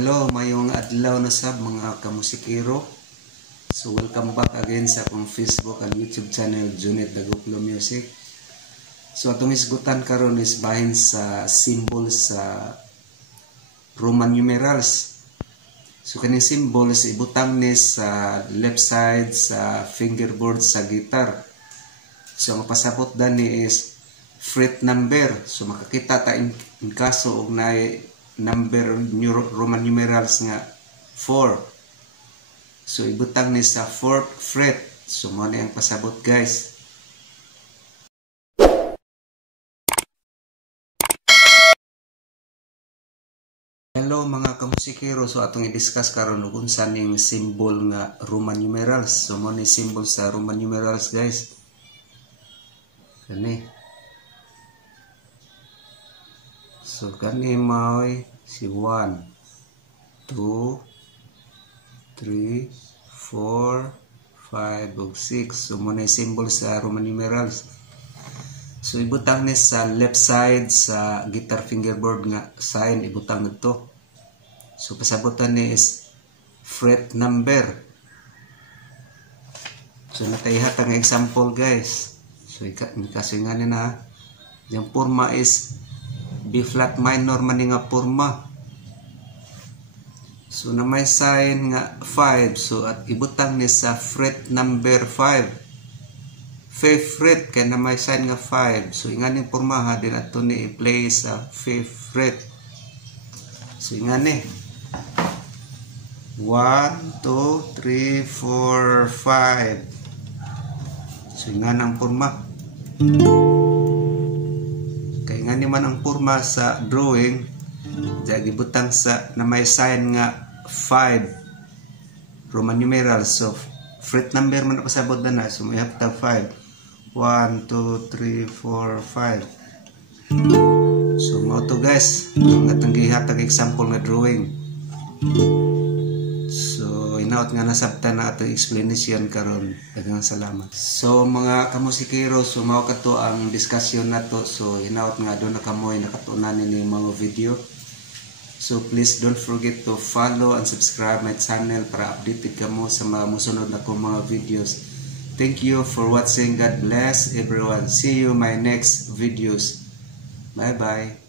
Hello, mayong adlaw na sab mga kamusikero. So welcome back again sa akong Facebook and YouTube channel, Junit Daguplo Music. So atong isgutan karon is bahin sa symbol sa Roman numerals. So kaning symbols ibutang ni sa left side sa fingerboard sa guitar. So ang pasabot dani is fret number. So makakita ta in kaso og naay number Roman numerals nga 4. So ibutang ni sa 4th fret. So mo na ang pasabot guys. Hello mga kamusikero. So atong i-discuss karon ug unsa ning symbol nga Roman numerals. So mo ni symbol sa Roman numerals guys. Kani. So kani mao'y si 1, 2, 3, 4, 5, ug 6. So muna symbol sa Roman numerals. So ibutang ni sa left side sa guitar fingerboard nga sign, ibutang nito. So pasabutan ni is fret number. So natayhat ang example guys. So ikasinganin na. Yung forma is B flat minor man nga porma. So na may sign nga 5. So at ibutang ni sa fret number 5. 5th fret kay na may sign nga 5. So ingani pormaha din ato ni i-play sa 5th fret. So ingani 1, 2, 3, 4, 5. So ingani ang porma. Nga naman ang porma sa drawing gibutang sa na may sign nga 5 Roman numerals. So fret number man pasabot na so may hapta 5 1, 2, 3, 4, 5. So mo to guys ang atong gihatag example nga drawing. So inaot nga nasabtan na atong explanation karon. Daghang salamat. So mga kamusikero, so mao kadto ang discussion nato. So inaot nga do na kamoy nakatunan ni mga video. So please don't forget to follow and subscribe my channel para updated kamo sa mga musunod na kong mga videos. Thank you for watching. God bless everyone. See you my next videos. Bye bye.